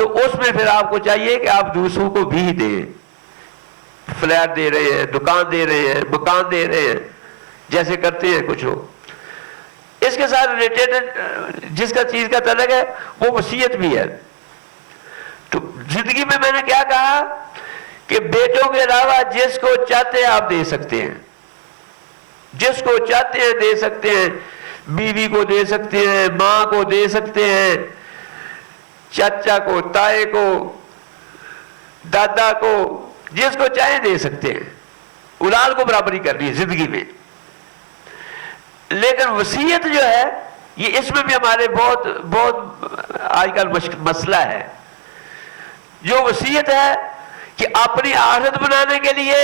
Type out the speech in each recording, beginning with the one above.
تو اس میں پھر آپ کو چاہیے کہ آپ دوسروں کو بھی دیں. فلیٹ دے رہے ہیں, دکان دے رہے ہیں, مکان دے رہے ہیں, جیسے کرتے ہیں کچھ لوگ. اس کے ساتھ ریلیٹڈ جس کا چیز کا تعلق ہے وہ وصیت بھی ہے. تو زندگی میں نے کیا کہا کہ بیٹوں کے علاوہ جس کو چاہتے ہیں آپ دے سکتے ہیں, جس کو چاہتے ہیں دے سکتے ہیں. بیوی کو دے سکتے ہیں, ماں کو دے سکتے ہیں, چاچا کو, تائے کو, دادا کو, جس کو چاہے دے سکتے ہیں. اولاد کو برابری کرنی ہے زندگی میں. لیکن وصیت جو ہے یہ اس میں بھی ہمارے بہت آج کل مسئلہ ہے. جو وصیت ہے کہ اپنی آخرت بنانے کے لیے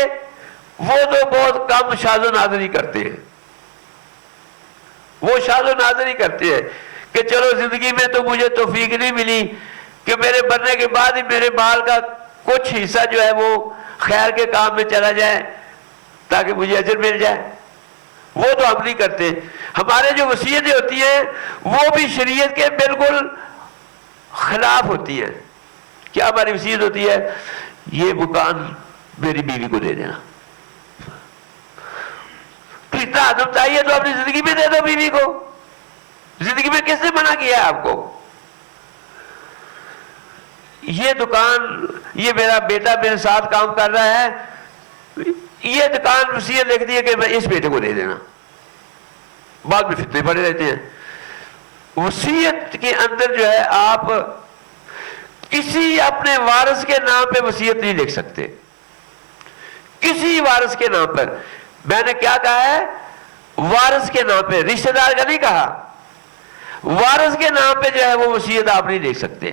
وہ تو بہت کم شاذ و نادر ہی کرتے ہیں. وہ شاذ و نادر ہی کرتے ہیں کہ چلو زندگی میں تو مجھے توفیق نہیں ملی کہ میرے مرنے کے بعد ہی میرے مال کا کچھ حصہ جو ہے وہ خیر کے کام میں چلا جائے تاکہ مجھے اجر مل جائے. وہ تو ہم نہیں کرتے. ہمارے جو وصیتیں ہوتی ہیں وہ بھی شریعت کے بالکل خلاف ہوتی ہیں. کیا ہماری وصیت ہوتی ہے؟ یہ مکان میری بیوی کو دے دینا. تو اتنا عدم چاہیے تو اپنی زندگی میں دے دو بیوی کو. زندگی میں کس نے منع کیا ہے آپ کو؟ یہ دکان, یہ میرا بیٹا میرے ساتھ کام کر رہا ہے, یہ دکان وصیت لکھ دی ہے کہ میں اس بیٹے کو دے دینا. بعد میں فتنے پڑے رہتے ہیں. وصیت کے اندر جو ہے آپ کسی اپنے وارث کے نام پہ وصیت نہیں لکھ سکتے. کسی وارث کے نام پر. میں نے کیا کہا ہے؟ وارث کے نام پہ, رشتہ دار کا نہیں کہا. وارث کے نام پہ جو ہے وہ وصیت آپ نہیں لکھ سکتے.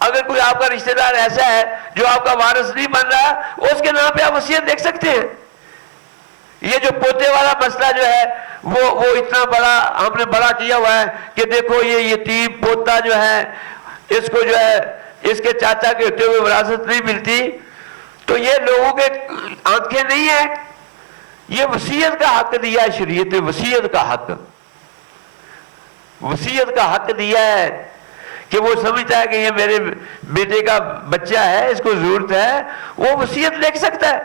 اگر کوئی آپ کا رشتہ دار ایسا ہے جو آپ کا وارث نہیں بن رہا, اس کے نام پہ آپ وصیت لکھ سکتے ہیں. یہ جو پوتے والا مسئلہ جو ہے وہ اتنا بڑا ہم نے بڑا کیا ہوا ہے کہ دیکھو یہ یتیم پوتا جو ہے اس کو جو ہے اس کے چاچا کے ہوتے ہوئے وراثت نہیں ملتی. تو یہ لوگوں کے آنکھیں نہیں ہیں. یہ وصیت کا حق دیا ہے شریعت نے. وصیت کا حق, وصیت کا حق دیا ہے کہ وہ سمجھتا ہے کہ یہ میرے بیٹے کا بچہ ہے, اس کو ضرورت ہے, وہ وصیت لکھ سکتا ہے.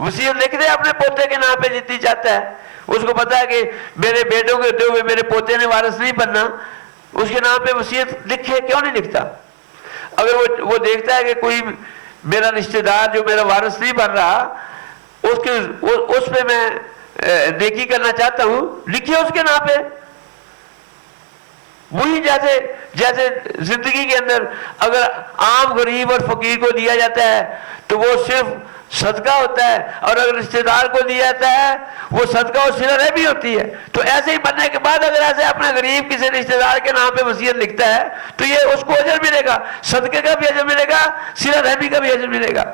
وصیت لکھ دے اپنے پوتے کے نام پہ جتنی چاہتا ہے. اس کو پتا ہے کہ میرے بیٹوں کے ہوتے ہوئے میرے پوتے نے وارث نہیں بننا, اس کے نام پہ وصیت لکھے. کیوں نہیں لکھتا؟ اگر وہ دیکھتا ہے کہ کوئی میرا رشتہ دار جو میرا وارث نہیں بن رہا اس پہ میں نیکی کرنا چاہتا ہوں, لکھیے اس کے نام پہ. وہی جیسے زندگی کے اندر اگر عام غریب اور فقیر کو دیا جاتا ہے تو وہ صرف صدقہ ہوتا ہے, اور اگر رشتہ دار کو دیا جاتا ہے وہ صدقہ اور صلہ رحمی ہوتی ہے. تو ایسے ہی بننے کے بعد اگر ایسے اپنا غریب کسی رشتہ دار کے نام پہ وصیت لکھتا ہے تو یہ اس کو اجر ملے گا, صدقے کا بھی اجر ملے گا, صلہ رحمی کا بھی اجر ملے گا.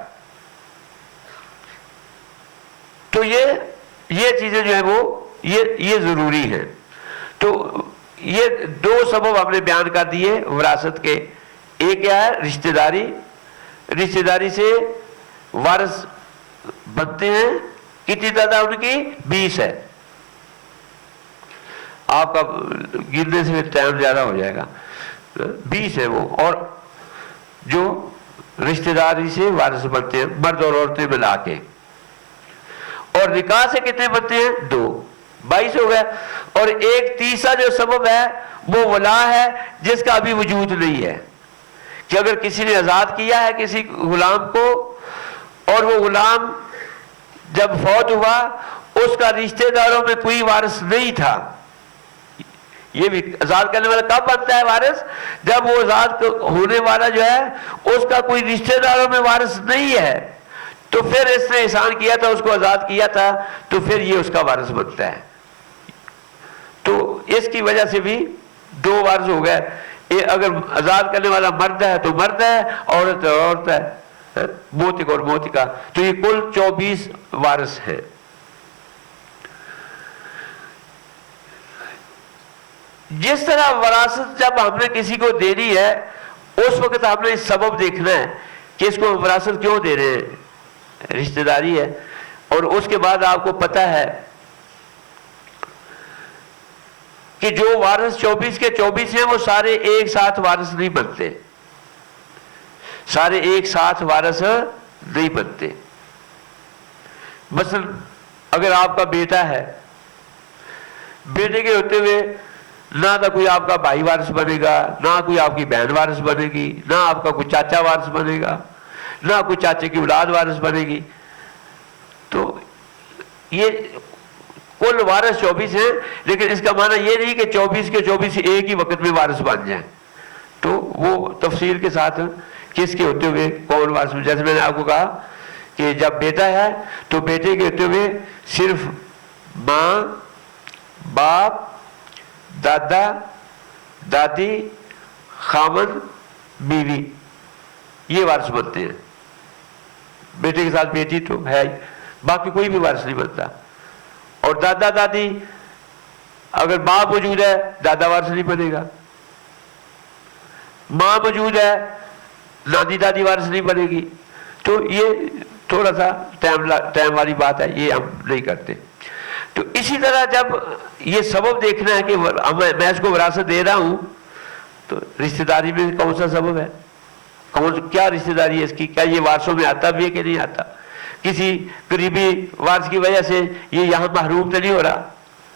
تو یہ چیزیں جو ہیں وہ یہ ضروری ہیں. تو یہ دو سبب ہم نے بیان کر دیے وراثت کے. ایک کیا ہے؟ رشتہ داری. رشتہ داری سے وارث بنتے ہیں. کتنی تعداد ان کی؟ 20 ہے. آپ کا گننے سے ٹائم زیادہ ہو جائے گا. 20 ہے وہ. اور جو رشتہ داری سے وارث بنتے ہیں مرد اور عورتیں ملا کے. اور نکاح سے کتنے بنتے ہیں؟ 2. 22 ہو گئے. اور ایک تیسرا جو سبب ہے وہ ولا ہے جس کا ابھی وجود نہیں ہے. کہ اگر کسی نے آزاد کیا ہے کسی غلام کو اور وہ غلام جب فوت ہوا اس کا رشتہ داروں میں کوئی وارث نہیں تھا. یہ بھی آزاد کرنے والا کب بنتا ہے وارث؟ جب وہ آزاد ہونے والا جو ہے اس کا کوئی رشتہ داروں میں وارث نہیں ہے. تو پھر اس نے احسان کیا تھا, اس کو آزاد کیا تھا, تو پھر یہ اس کا وارث بنتا ہے. تو اس کی وجہ سے بھی 2 وارث ہو گئے. اگر آزاد کرنے والا مرد ہے تو مرد ہے, عورت ہے عورت ہے, موتق اور موتقہ. تو یہ کل 24 وارث ہیں. جس طرح وراثت جب ہم نے کسی کو دینی ہے اس وقت ہم نے سبب دیکھنا ہے کہ اس کو وراثت کیوں دے رہے ہیں. رشتہ داری ہے. اور اس کے بعد آپ کو پتہ ہے کہ جو وارث 24 کے 24 ہیں وہ سارے ایک ساتھ وارث نہیں بنتے، سارے ایک ساتھ وارث نہیں بنتے۔ مثلا اگر آپ کا بیٹا ہے، بیٹے کے ہوتے ہوئے نہ تو کوئی آپ کا بھائی وارث بنے گا، نہ کوئی آپ کی بہن وارث بنے گی، نہ آپ کا کوئی چاچا وارث بنے گا، نہ کوئی چاچے کی اولاد وارث بنے گی، تو یہ کل وارث 24 ہیں، لیکن اس کا معنی یہ نہیں کہ 24 کے 24 ایک ہی وقت میں وارث بن جائیں۔ تو وہ تفصیل کے ساتھ کس کے ہوتے ہوئے کون وارث، جیسے میں نے آپ کو کہا کہ جب بیٹا ہے تو بیٹے کے ہوتے ہوئے صرف ماں، باپ، دادا، دادی، خاوند، بیوی، یہ وارث بنتے ہیں۔ بیٹے کے ساتھ بیٹی تو ہے ہی، باقی کوئی بھی وارث نہیں بنتا۔ اور دادا دادی، اگر ماں موجود ہے دادا وارث نہیں بنے گا، ماں موجود ہے دادی دادی وارث نہیں بنے گی۔ تو یہ تھوڑا سا ٹائم والی بات ہے، یہ ہم نہیں کرتے۔ تو اسی طرح جب یہ سبب دیکھنا ہے کہ میں اس کو وراثت دے رہا ہوں، تو رشتہ داری میں کون سا سبب ہے، کیا رشتہ داری ہے اس کی، کیا یہ وارثوں میں آتا بھی ہے کہ نہیں آتا، کسی قریبی وارث کی وجہ سے یہ یہاں محروم تو نہیں ہو رہا،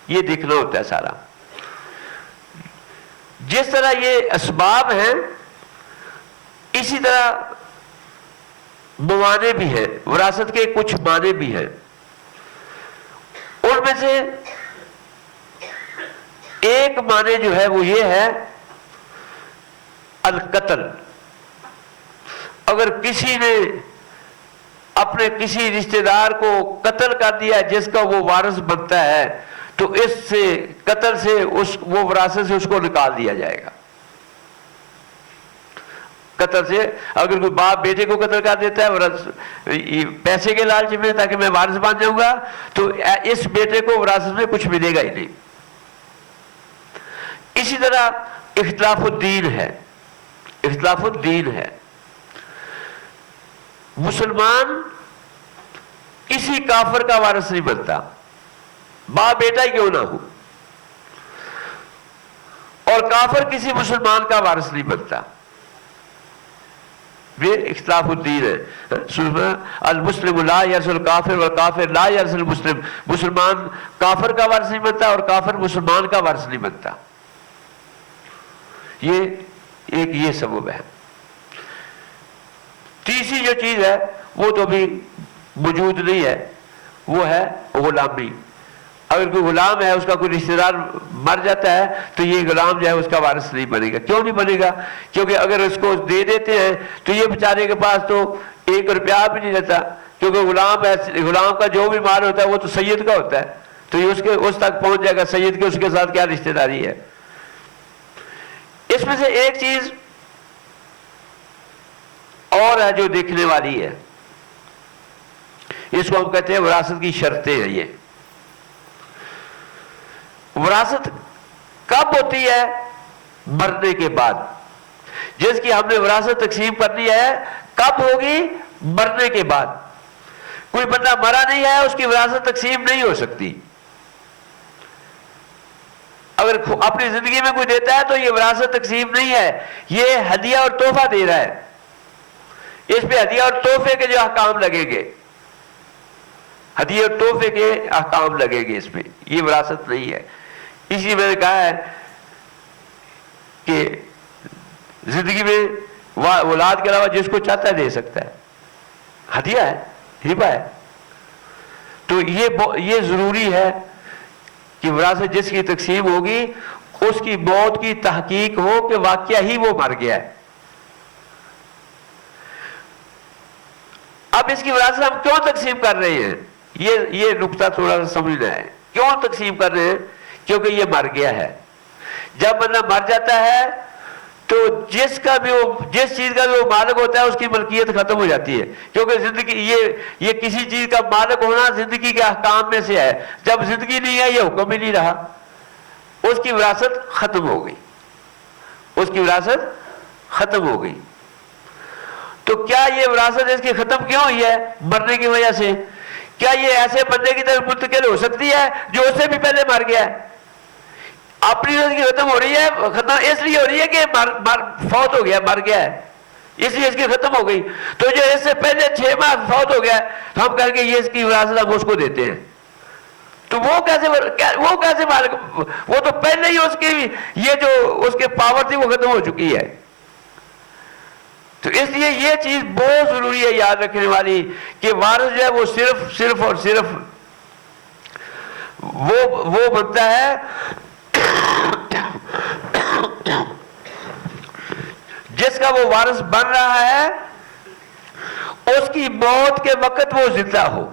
یہ دیکھنا ہوتا ہے سارا۔ جس طرح یہ اسباب ہیں، اسی طرح موانع بھی ہیں، وراثت کے کچھ معنی بھی ہیں۔ ان میں سے ایک معنی جو ہے وہ یہ ہے القتل۔ اگر کسی نے اپنے کسی رشتہ دار کو قتل کر دیا جس کا وہ وارث بنتا ہے، تو اس سے قتل سے وہ وراثت سے اس کو نکال دیا جائے گا۔ قتل سے اگر کوئی باپ بیٹے کو قتل کر دیتا ہے پیسے کے لالچ میں تاکہ میں وارث بن جاؤں گا، تو اس بیٹے کو وراثت میں کچھ ملے گا ہی نہیں۔ اسی طرح اختلاف الدین ہے، اختلاف الدین ہے۔ مسلمان کسی کافر کا وارث نہیں بنتا، باپ بیٹا ہی کیوں نہ ہو، اور کافر کسی مسلمان کا وارث نہیں بنتا۔ یہ اختلاف الدین ہے۔ المسلم لا یرث الکافر والکافر لا یرث المسلم، مسلمان کافر کا وارث نہیں بنتا اور کافر مسلمان کا وارث نہیں بنتا۔ یہ سبب ہے۔ تیسری جو چیز ہے وہ تو بھی موجود نہیں ہے، وہ ہے غلامی۔ اگر کوئی غلام ہے، اس کا کوئی رشتہ دار مر جاتا ہے، تو یہ غلام جو ہے اس کا وارث نہیں بنے گا۔ کیوں نہیں بنے گا؟ کیونکہ اگر اس کو دے دیتے ہیں تو یہ بیچارے کے پاس تو 1 روپیہ بھی نہیں رہتا، کیونکہ غلام ہے، غلام کا جو بھی مال ہوتا ہے وہ تو سید کا ہوتا ہے، تو یہ اس تک پہنچ جائے گا سید کے، اس کے ساتھ کیا رشتہ داری ہے۔ اس میں سے ایک چیز اور ہے جو دیکھنے والی ہے، اس کو ہم کہتے ہیں وراثت کی شرطیں ہیں۔ یہ وراثت کب ہوتی ہے؟ مرنے کے بعد۔ جس کی ہم نے وراثت تقسیم کرنی ہے کب ہوگی؟ مرنے کے بعد۔ کوئی بندہ مرا نہیں ہے، اس کی وراثت تقسیم نہیں ہو سکتی۔ اگر اپنی زندگی میں کوئی دیتا ہے تو یہ وراثت تقسیم نہیں ہے، یہ ہدیہ اور تحفہ دے رہا ہے، اس پہ ہدیہ اور تحفے کے جو احکام لگیں گے، ہدیہ اور تحفے کے احکام لگیں گے، اس پہ یہ وراثت نہیں ہے۔ اس لیے میں نے کہا ہے کہ زندگی میں اولاد کے علاوہ جس کو چاہتا ہے دے سکتا ہے، ہدیہ ہے، ہبہ ہے۔ تو یہ ضروری ہے کہ وراثت جس کی تقسیم ہوگی اس کی موت کی تحقیق ہو کہ واقعہ ہی وہ مر گیا ہے۔ اب اس کی وراثت ہم کیوں تقسیم کر رہے ہیں، یہ نقطہ تھوڑا سا سمجھنا ہے۔ کیوں تقسیم کر رہے ہیں؟ کیونکہ یہ مر گیا ہے۔ جب بندہ مر جاتا ہے تو جس چیز کا بھی وہ مالک ہوتا ہے اس کی ملکیت ختم ہو جاتی ہے، کیونکہ زندگی یہ کسی چیز کا مالک ہونا زندگی کے احکام میں سے ہے۔ جب زندگی نہیں ہے، یہ حکم ہی نہیں رہا، اس کی وراثت ختم ہو گئی، اس کی وراثت ختم ہو گئی۔ تو کیا یہ وراثت اس کی ختم کیوں ہوئی ہے؟ مرنے کی وجہ سے۔ کیا یہ ایسے بندے کی طرف منتقل ہو سکتی ہے جو اس سے بھی پہلے مر گیا ہے؟ اپنی زندگی ختم ہو رہی ہے، ختم اس لیے ہو رہی ہے کہ فوت ہو گیا، مر گیا ہے، اس لیے اس کی ختم ہو گئی. تو جو اس سے پہلے 6 ماہ فوت ہو گیا تو ہم کہیں گے یہ اس کی وراثت ہم اس کو دیتے ہیں. تو وہ کیسے مالک؟ وہ تو پہلے ہی اس کی یہ جو اس کے پاور تھی وہ ختم ہو چکی ہے. تو اس لیے یہ چیز بہت ضروری ہے یاد رکھنے والی کہ وارث جو ہے وہ صرف اور صرف وہ بنتا ہے جس کا وہ وارث بن رہا ہے اس کی موت کے وقت وہ زندہ ہو.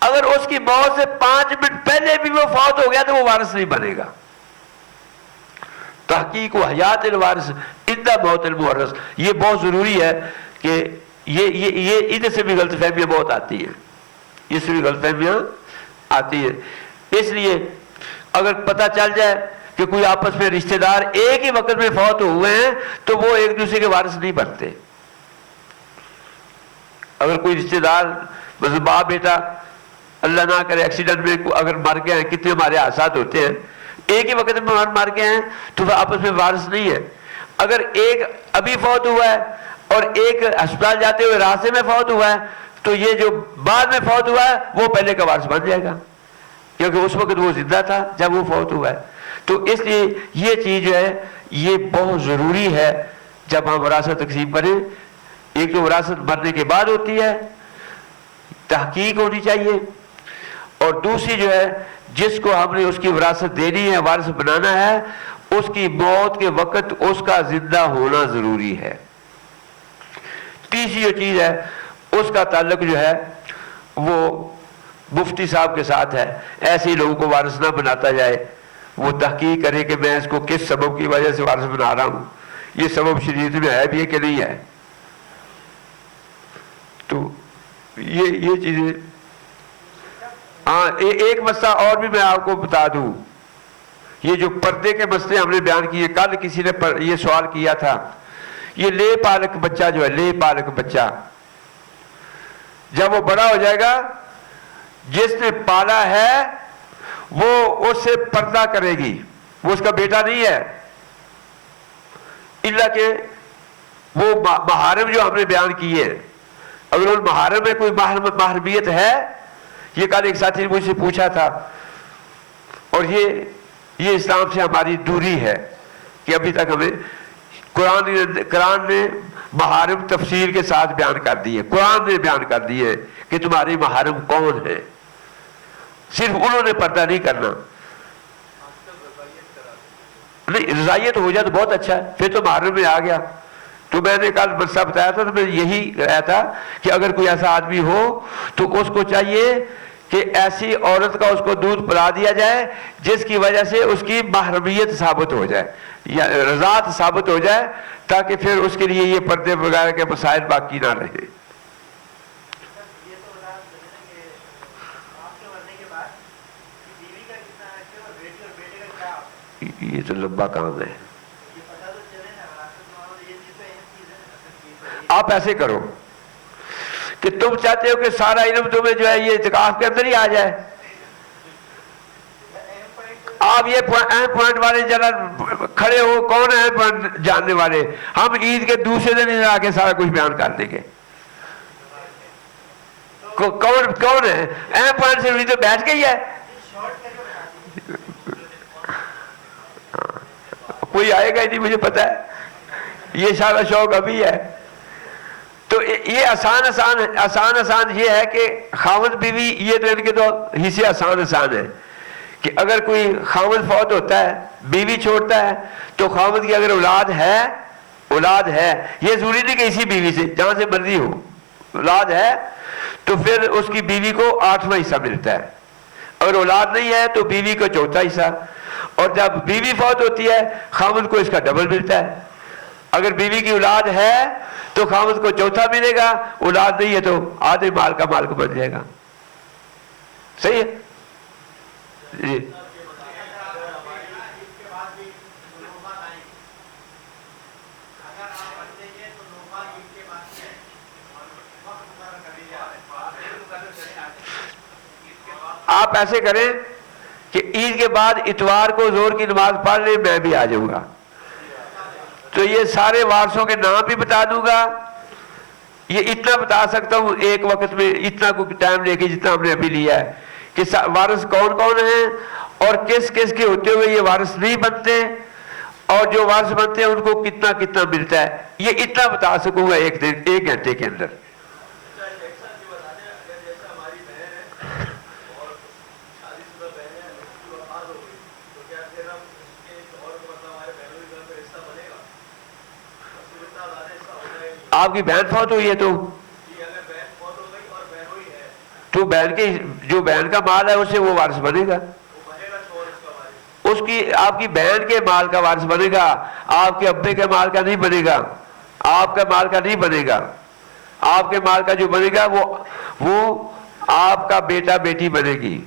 اگر اس کی موت سے 5 منٹ پہلے بھی وہ فوت ہو گیا تو وہ وارث نہیں بنے گا. تحقیق و حیات الوارث عند موت المورث، یہ بہت ضروری ہے کہ یہ ادھر سے بھی غلط فہمیاں بہت آتی ہیں، اس سے بھی غلط فہمیاں آتی ہیں. اس لیے اگر پتہ چل جائے کہ کوئی آپس میں رشتہ دار ایک ہی وقت میں فوت ہوئے ہیں تو وہ ایک دوسرے کے وارث نہیں بنتے. اگر کوئی رشتہ دار مثلا باپ بیٹا اللہ نہ کرے ایکسیڈنٹ میں اگر مر گئے ہیں، کتنے ہمارے حادثات ہوتے ہیں، ایک ہی وقت میں مر گئے ہیں تو وہ آپس میں وارث نہیں ہے. اگر ایک ابھی فوت ہوا ہے اور ایک ہسپتال جاتے ہوئے راستے میں فوت ہوا ہے تو یہ جو بعد میں فوت ہوا ہے وہ پہلے کا وارث بن جائے گا کیونکہ اس وقت وہ زندہ تھا جب وہ فوت ہوا ہے. تو اس لیے یہ چیز جو ہے یہ بہت ضروری ہے جب ہم وراثت تقسیم کریں. ایک تو وراثت مرنے کے بعد ہوتی ہے، تحقیق ہونی چاہیے، اور دوسری جو ہے جس کو ہم نے اس کی وراثت دینی ہے، وارث بنانا ہے، اس کی موت کے وقت اس کا زندہ ہونا ضروری ہے. تیسری جو چیز ہے اس کا تعلق جو ہے وہ مفتی صاحب کے ساتھ ہے. ایسے ہی لوگوں کو وارث نہ بناتا جائے، وہ تحقیق کرے کہ میں اس کو کس سبب کی وجہ سے وارث بنا رہا ہوں، یہ سبب شریعت میں ہے بھی ہے کہ نہیں ہے. تو یہ چیزیں. ہاں ایک مسئلہ اور بھی میں آپ کو بتا دوں، یہ جو پردے کے مسئلے ہم نے بیان کیے، کل کسی نے یہ سوال کیا تھا، یہ لے پالک بچہ جو ہے، لے پالک بچہ جب وہ بڑا ہو جائے گا جس نے پالا ہے وہ اس سے پردہ کرے گی، وہ اس کا بیٹا نہیں ہے، الا کہ وہ محارم جو ہم نے بیان کیے. اگر ان محارم میں کوئی محرمیت ہے، یہ کل ایک ساتھی نے مجھ سے پوچھا تھا، اور یہ اسلام سے ہماری دوری ہے کہ ابھی تک ہمیں قرآن نے محارم تفصیل کے ساتھ بیان کر دیے، قرآن نے بیان کر دیے کہ تمہاری محارم کون ہے، صرف انہوں نے پردہ نہیں کرنا. نہیں رضائیت ہو جائے تو بہت اچھا ہے، پھر تو محارم میں آ گیا. تو میں نے کل مسئلہ بتایا تھا تو میں یہی کہا تھا کہ اگر کوئی ایسا آدمی ہو تو اس کو چاہیے کہ ایسی عورت کا اس کو دودھ پلا دیا جائے جس کی وجہ سے اس کی محرمیت ثابت ہو جائے یا رضاعت ثابت ہو جائے، تاکہ پھر اس کے لیے یہ پردے وغیرہ کے مسائل باقی نہ رہے. یہ تو لمبا کام ہے. آپ ایسے کرو کہ تم چاہتے ہو کہ سارا علم تمہیں جو ہے یہ اعتکاف کے اندر ہی آ جائے. آپ یہ اہم پوائنٹ والے ذرا کھڑے ہو، کون اہم پوائنٹ جاننے والے؟ ہم عید کے دوسرے دن آ کے سارا کچھ بیان کر دیں گے. کون ہے اہم پوائنٹ؟ سے تو بیٹھ کے ہی ہے. کوئی آئے گا ہی نہیں، مجھے پتا ہے. یہ سارا شوق ابھی ہے. تو یہ آسان یہ ہے کہ خاوند بیوی یہ تو ان کے تو حصے آسان ہے کہ اگر کوئی خاوند فوت ہوتا ہے، بیوی چھوڑتا ہے، تو خاوند کی اگر اولاد ہے، یہ ضروری نہیں کہ اسی بیوی سے، جہاں سے مرضی ہو، اولاد ہے تو پھر اس کی بیوی کو 8واں حصہ ملتا ہے. اگر اولاد نہیں ہے تو بیوی کو 4تھا حصہ، اور جب بیوی فوت ہوتی ہے خاوند کو اس کا ڈبل ملتا ہے. اگر بیوی کی اولاد ہے تو خاوند کو 4تھا ملے گا، اولاد نہیں ہے تو آدھے مال کا مالک بن جائے گا. صحیح ہے جی. آپ ایسے کریں کہ عید کے بعد اتوار کو ظہر کی نماز پڑھ لے میں بھی آ جاؤں گا، تو یہ سارے وارثوں کے نام بھی بتا دوں گا. یہ اتنا بتا سکتا ہوں ایک وقت میں، اتنا کوئی ٹائم لے کے جتنا ہم نے ابھی لیا ہے، کہ وارث کون کون ہیں اور کس کس کے ہوتے ہوئے یہ وارث نہیں بنتے، اور جو وارث بنتے ہیں ان کو کتنا کتنا ملتا ہے. یہ اتنا بتا سکوں گا ایک گھنٹے کے اندر. آپ کی بہن فوت ہوئی ہے تو بہن کے جو بہن کا مال ہے اسے وہ وارث بنے گا، اس کی آپ کی بہن کے مال کا وارث بنے گا، آپ کے ابے کے مال کا نہیں بنے گا، آپ کا مال کا نہیں بنے گا. آپ کے مال کا جو بنے گا وہ آپ کا بیٹا بیٹی بنے گی.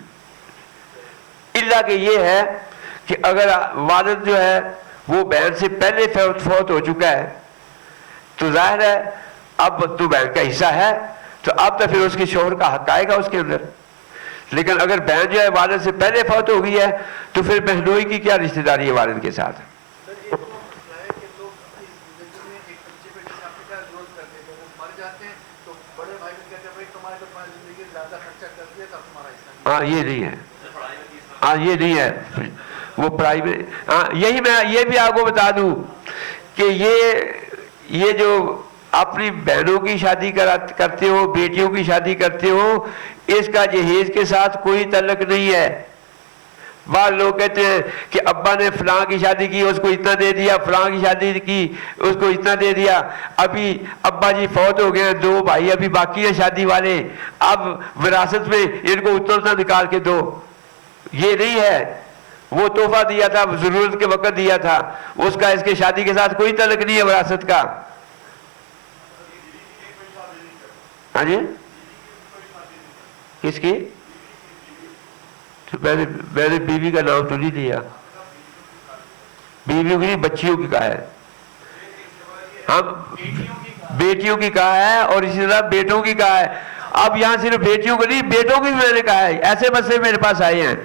الا کہ یہ ہے کہ اگر والد جو ہے وہ بہن سے پہلے فوت ہو چکا ہے تو ظاہر ہے اب تو بہن کا حصہ ہے، تو اب تو پھر اس کے شوہر کا حق آئے گا اس کے اندر. لیکن اگر بہن جو ہے والد سے پہلے فوت ہو گئی ہے تو پھر بہنوئی کی کیا رشتہ داری ہے والد کے ساتھ. ہاں یہ نہیں ہے، ہاں یہ نہیں ہے وہ پرائیویٹ. ہاں یہی میں یہ بھی آپ کو بتا دوں کہ یہ جو اپنی بہنوں کی شادی کرتے ہو، بیٹیوں کی شادی کرتے ہو، اس کا جہیز کے ساتھ کوئی تعلق نہیں ہے. بعض لوگ کہتے ہیں کہ ابا نے فلاں کی شادی کی اس کو اتنا دے دیا، فلاں کی شادی کی اس کو اتنا دے دیا، ابھی ابا جی فوت ہو گئے ہیں، 2 بھائی ابھی باقی ہیں شادی والے، اب وراثت میں ان کو اتنا اتنا نکال کے دو. یہ نہیں ہے. وہ تحفہ دیا تھا، ضرورت کے وقت دیا تھا، اس کا اس کے شادی کے ساتھ کوئی تعلق نہیں ہے وراثت کا. ہاں جی کس کی؟ میں نے بیوی کا نام تو نہیں لیا، بیویوں کی بچیوں کی کہا ہے. ہم بیٹیوں کی کہا ہے اور اسی طرح بیٹوں کی کہا ہے. اب یہاں صرف بیٹیوں کو نہیں، بیٹوں کی بھی میں نے کہا ہے. ایسے مسئلے میرے پاس آئے ہیں.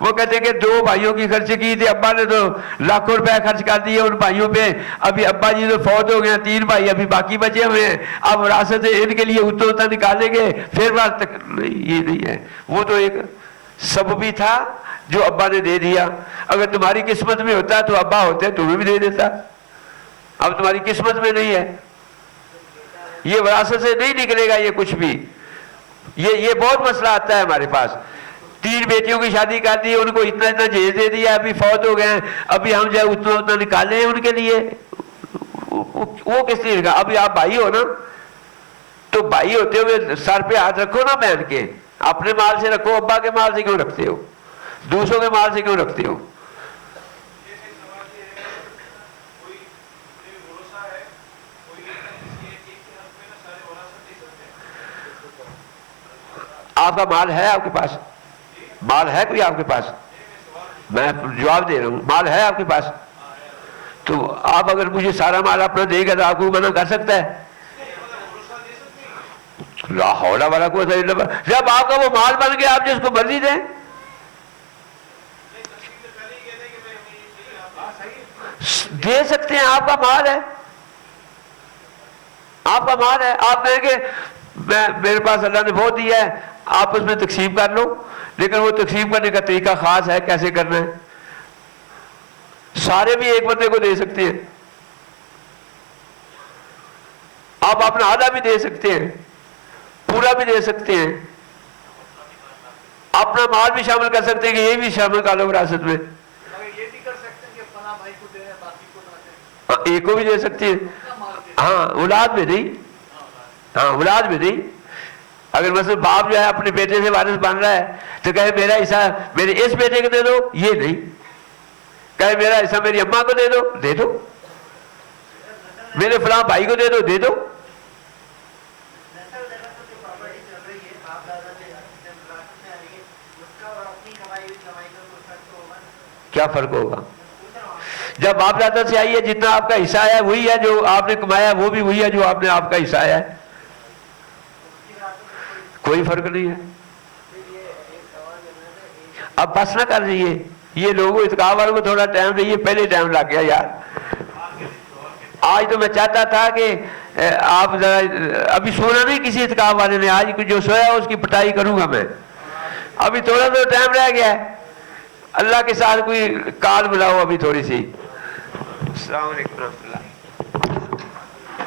وہ کہتے ہیں کہ 2 بھائیوں کی خرچ کی تھی، ابا نے تو لاکھوں روپے خرچ کر دیے ان بھائیوں پہ، ابھی ابا جی تو فوت ہو گئے ہیں، 3 بھائی ابھی باقی بچے ہوئے ہیں، اب وراثت ان کے لیے اتنا اتنا نکالیں گے پھر بات تک. یہ نہیں ہے. وہ تو ایک سببی تھا جو ابا نے دے دیا. اگر تمہاری قسمت میں ہوتا تو ابا ہوتے تمہیں بھی دے دیتا. اب تمہاری قسمت میں نہیں ہے. یہ وراثت سے نہیں نکلے گا یہ کچھ بھی. یہ بہت مسئلہ آتا ہے ہمارے پاس. 3 بیٹیوں کی شادی کر دی، ان کو اتنا اتنا جہیز دے دیا، ابھی فوت ہو گئے ہیں، ابھی ہم جو ہے اتنا اتنا نکالے ہیں ان کے لیے. وہ کس لیے لکھا؟ ابھی آپ بھائی ہو نا، تو بھائی ہوتے ہوئے سر پہ ہاتھ رکھو نا بہن کے. اپنے مال سے رکھو، ابا کے مال سے کیوں رکھتے ہو؟ دوسروں کے مال سے کیوں رکھتے ہو؟ آپ کا مال ہے آپ کے پاس؟ مال ہے کوئی آپ کے پاس؟ میں جواب دے رہا ہوں، مال ہے آپ کے پاس؟ تو آپ اگر مجھے سارا مال اپنا دے گا تو آپ کو منع کر سکتا ہے؟ لا حول ولا قوت الا باللہ. جب آپ کا وہ مال بن گیا آپ جس کو مرضی دیں. دے سکتے ہیں، آپ کا مال ہے، آپ کا مال ہے. آپ کہیں گے میرے پاس اللہ نے بہت دیا ہے، آپس میں تقسیم کر لو، لیکن وہ تقسیم کرنے کا طریقہ خاص ہے، کیسے کرنا ہے. سارے بھی ایک بندے کو دے سکتے ہیں، آپ اپنا آدھا بھی دے سکتے ہیں، پورا بھی دے سکتے ہیں، اپنا مال بھی شامل کر سکتے ہیں کہ یہ بھی شامل کر لو وراثت میں. ایک کو بھی دے سکتے ہیں. ہاں اولاد میں نہیں. ہاں اولاد میں نہیں. اگر مثلا باپ جو ہے اپنے بیٹے سے وارث بن رہا ہے تو کہے میرا حصہ میرے اس بیٹے کو دے دو، یہ نہیں. کہے میرا حصہ میری اماں کو دے دو، دے دو. میرے فلاں بھائی کو دے دو، دے دو. کیا فرق ہوگا؟ جب باپ دادا سے آئی ہے جتنا آپ کا حصہ ہے وہی ہے، جو آپ نے کمایا وہ بھی وہی ہے جو آپ نے آپ کا حصہ ہے. کوئی فرق نہیں ہے. اب بس نہ کر رہی ہے یہ لوگوں اتقاء والوں کو تھوڑا ٹائم دئیے، پہلے ٹائم لگ گیا یار. آج تو میں چاہتا تھا کہ آپ ذرا ابھی سونا نہیں کسی اتقاء والے نے، آج جو سویا اس کی پٹائی کروں گا میں. ابھی تھوڑا تو ٹائم رہ گیا ہے، اللہ کے ساتھ کوئی کال بلاؤ ابھی تھوڑی سی. السلام علیکم ورحمۃ اللہ.